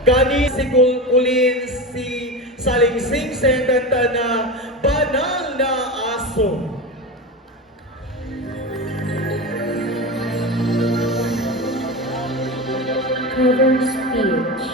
Gani si Kulkulin, si Salingsing sa kanta na Banal na Aso. Cover speech.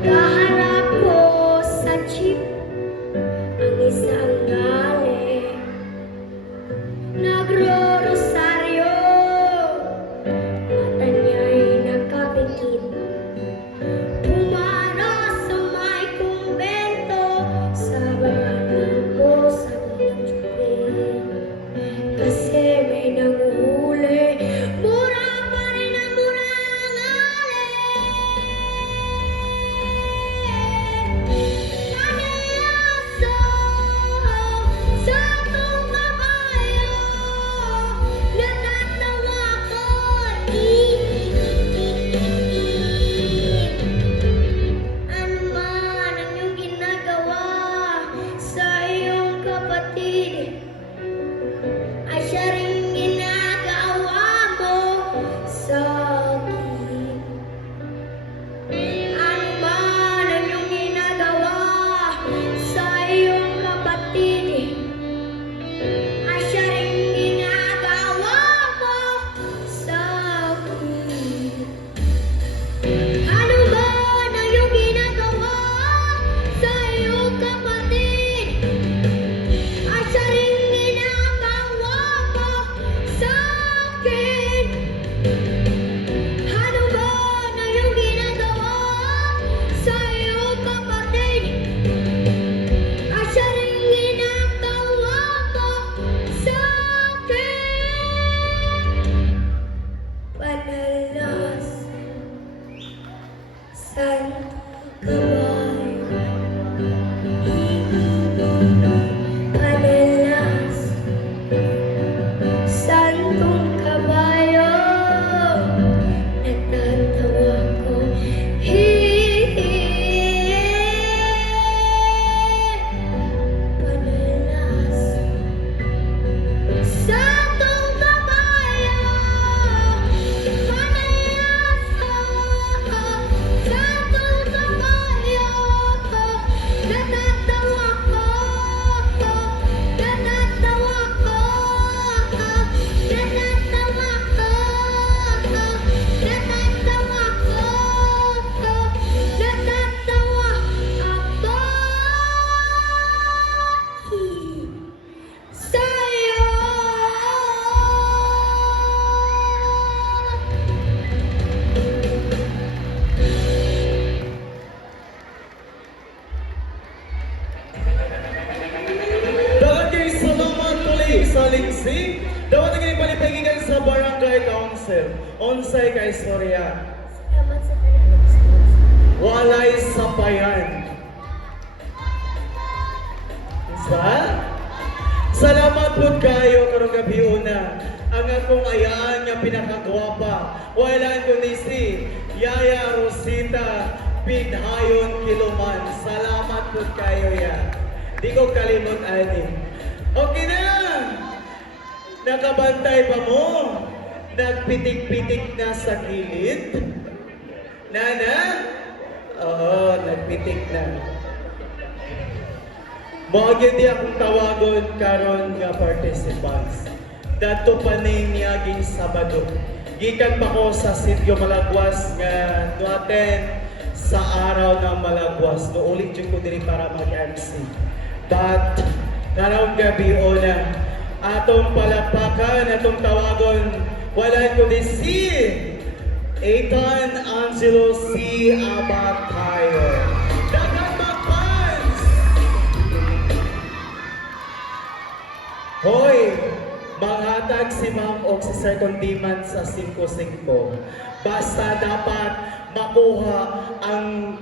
Kaharap ko sa jeep ang isang galing nagro-rosaryo, mata niya'y nakapikit. Pumara sa may kumbento, sa babanan ko sa pinagtupin. Kasi may nanguhuli, mura pa rin ang mura ang alin. Nanilaso sa atong kabayo, natatawa ko, ano man ang iyong ginagawa sa iyong kapatid, ay siya rin ginagawa mo sa akin. Ano man ang iyong ginagawa sa iyong kapatid, ay siya rin ginagawa mo sa akin. Ano man ang iyong ginagawa sa iyong kapatid, ay siya rin ginagawa mo sa akin. Ano man ang iyong ginagawa sa iyong kapatid, ay siya rin ginagawa mo sa akin. Panalas, Santo Kabayo, panalas, Santong Kabayo, natatawa ko, panalas, Santong Kabayo, panalas, Santong Kabayo, natatawa ko, natatawa ko, natatawa ko, natatawa ko, natatawa ako sa'yo. Dapat kayo salamat ulit sa Lingsing. Dapat kayo palipagigan sa Barangay Council. Onsay kay Soria. Salamat sa kanilang Walay sapayan. Sa? Salamat po kayo karong gabi una. Ang akong ayaan nga pinakagwapa. Wala kundi si Yaya Rosita Pidhayon Kiluman. Salamat po kayo ya. Di ko kalimot ani. Okay na! Nakabantay pa mo? Nagpitik-pitik na sa gilid? Nana? Oo, nagpitik na. Mga di akong tawagon karon nga participants. Dato pa niya ging Sabado. Gikan pa ko sa Sitio Malagwas nga duaten sa araw ng Malagwas. Nuulit yung ko diri para mag-MC. But, karong gabi una, atong palapakan, atong tawagon, wala ko di si Ethan Angelo C. Abatayo. Dagan mag-fans! Hoy! Maghatag si ma'am o si Sir Condiman sa 5-5. Basta dapat makuha ang